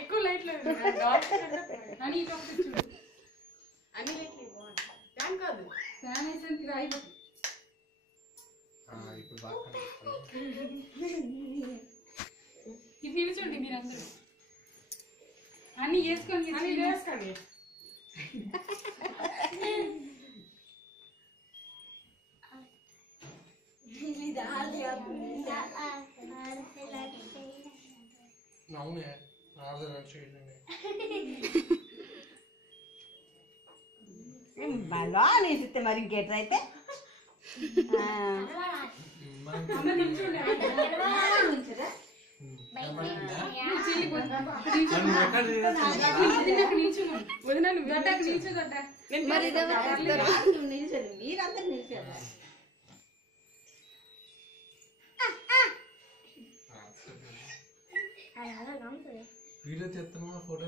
ఎక్కువ లైట్లు అని ఫ్యాన్ కాదు ఫ్యాన్ వేసేందుకు అయిపోతుంది. ఇది నిల్చోండి మీరందరూ అన్ని వేసుకోండి వేసుకోండి. బాగా నేసిస్తే మరి ఇంకేట్రైతే మీరందరూ నిలిచారు. వీడియో తీస్తున్నావా ఫోటో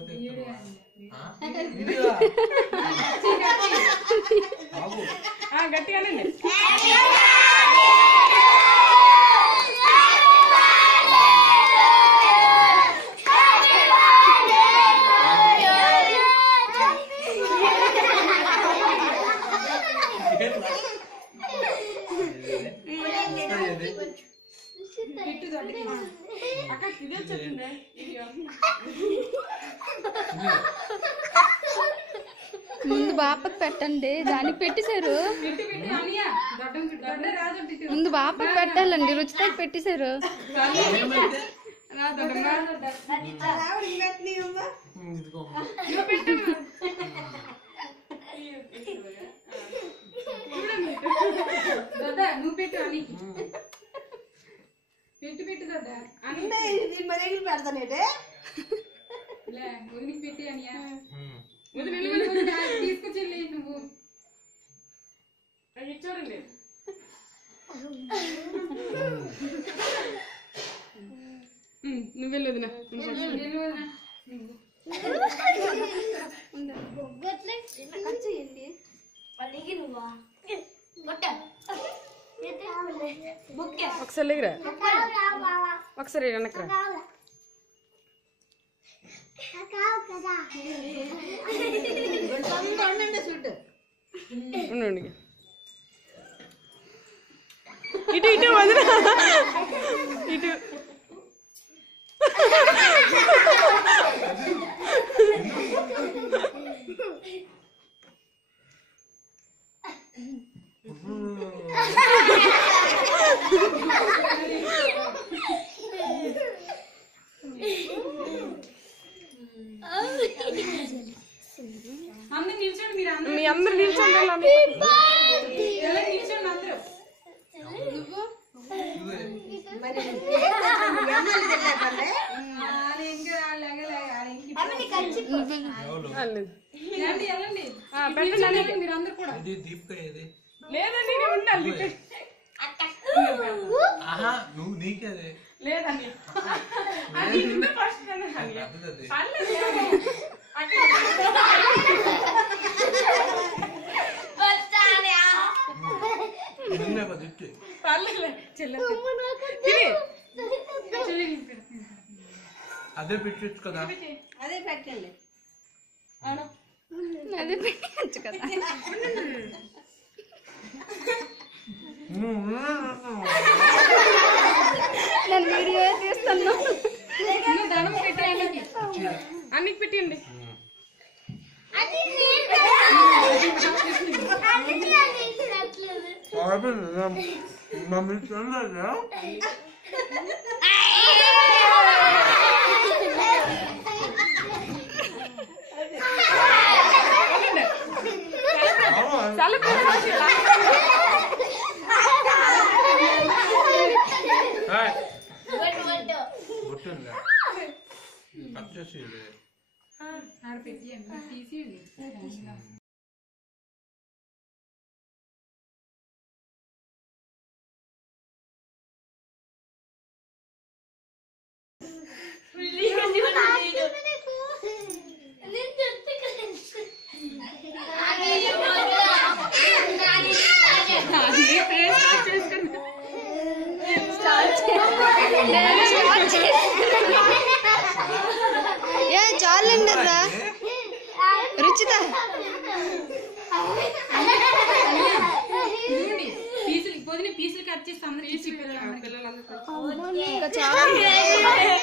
గట్టిగానే ముందు బాపకు పెట్టండి, దానికి పెట్టేశారు. ముందు బాపకు పెట్టాలండి, రుచితో పెట్టేశారు. నువ్వు పెట్టు అని పెట్టి పెట్టు దొడ్డ మరేళ్ళు పెడతానేటే వదిలికి పెట్టి అనియా తీసుకొచ్చి నువ్వు అది చూడండి. నువ్వు వెళ్ళి వదినా ఒకసారి లేదురా ఒకసారి వెనకరా ఉండండి ఇటు ఇటు వదిన ఇటు మీ అందరు నిల్చోండి నిల్చోండి అందరూ పెట్టండి మీరు అందరు కూడా లేదండి ఉండాలి నువ్వు నీకేదే లేదండి అదే పెట్టచ్చు కదా అదే పెట్టండి అదే పెట్టచ్చు కదా నేను వీడియో తీస్తాను. దండం పెట్టండి అన్నికి పెట్టండి తీసి స్టార్ట్ పీసులు పొద్దున పీసులు కట్ చేసి అందరికి చాలా